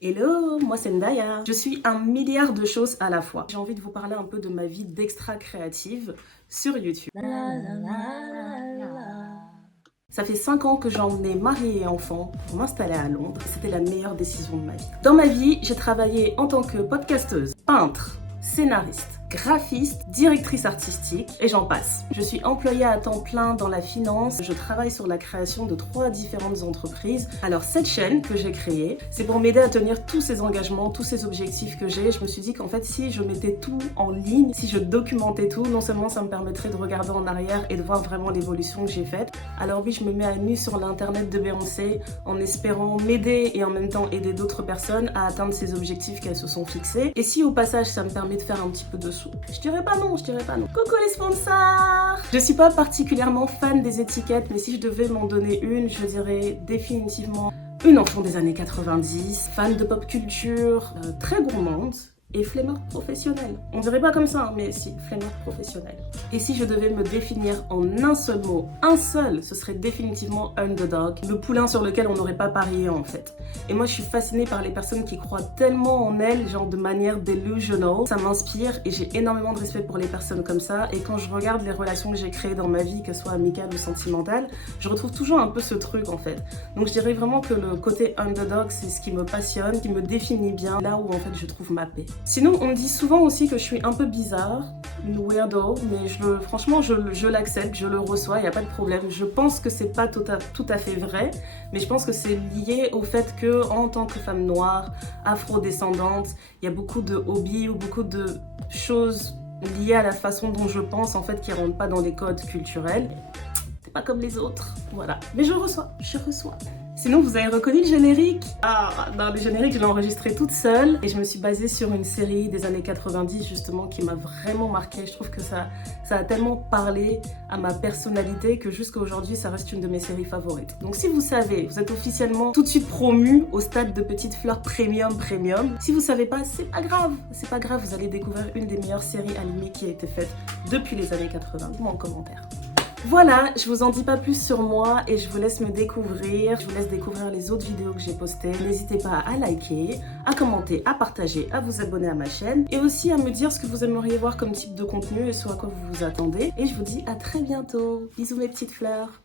Hello, moi c'est Ndaya. Je suis un milliard de choses à la fois. J'ai envie de vous parler un peu de ma vie d'extra créative sur YouTube. Ça fait 5 ans que j'ai emmené mari et enfant pour m'installer à Londres. C'était la meilleure décision de ma vie. Dans ma vie, j'ai travaillé en tant que podcasteuse, peintre, scénariste, graphiste, directrice artistique et j'en passe. Je suis employée à temps plein dans la finance. Je travaille sur la création de 3 différentes entreprises. Alors cette chaîne que j'ai créée, c'est pour m'aider à tenir tous ces engagements, tous ces objectifs que j'ai. Je me suis dit qu'en fait, si je mettais tout en ligne, si je documentais tout, non seulement ça me permettrait de regarder en arrière et de voir vraiment l'évolution que j'ai faite. Alors oui, je me mets à nu sur l'internet de Beyoncé en espérant m'aider et en même temps aider d'autres personnes à atteindre ces objectifs qu'elles se sont fixés. Et si au passage, ça me permet de faire un petit peu de sous, je dirais pas non. Coucou les sponsors! Je suis pas particulièrement fan des étiquettes, mais si je devais m'en donner une, je dirais définitivement une enfant des années 90, fan de pop culture, très gourmande et flemmarde professionnelle. On dirait pas comme ça, hein, mais si, flemmarde professionnelle. Et si je devais me définir en un seul mot, ce serait définitivement underdog, le poulain sur lequel on n'aurait pas parié en fait. Et moi je suis fascinée par les personnes qui croient tellement en elles, genre de manière delusional. Ça m'inspire et j'ai énormément de respect pour les personnes comme ça. Et quand je regarde les relations que j'ai créées dans ma vie, que ce soit amicales ou sentimentales, je retrouve toujours un peu ce truc en fait. Donc je dirais vraiment que le côté underdog, c'est ce qui me passionne, qui me définit bien, là où en fait je trouve ma paix. Sinon, on me dit souvent aussi que je suis un peu bizarre, une weirdo, mais franchement, je l'accepte, je le reçois, il n'y a pas de problème. Je pense que c'est pas tout à fait vrai, mais je pense que c'est lié au fait que, en tant que femme noire, afro-descendante, il y a beaucoup de hobbies ou beaucoup de choses liées à la façon dont je pense, en fait, qui rentrent pas dans les codes culturels. C'est pas comme les autres, voilà. Mais je reçois. Sinon, vous avez reconnu le générique? Le générique, je l'ai enregistré toute seule et je me suis basée sur une série des années 90 justement qui m'a vraiment marquée. Je trouve que ça a tellement parlé à ma personnalité que jusqu'à aujourd'hui, ça reste une de mes séries favorites. Donc si vous savez, vous êtes officiellement tout de suite promu au stade de petite fleur premium. Si vous savez pas, c'est pas grave, vous allez découvrir une des meilleures séries animées qui a été faite depuis les années 80. Dites-moi en commentaire. Voilà, je vous en dis pas plus sur moi et je vous laisse me découvrir. Je vous laisse découvrir les autres vidéos que j'ai postées. N'hésitez pas à liker, à commenter, à partager, à vous abonner à ma chaîne et aussi à me dire ce que vous aimeriez voir comme type de contenu et ce à quoi vous vous attendez. Et je vous dis à très bientôt. Bisous mes petites fleurs.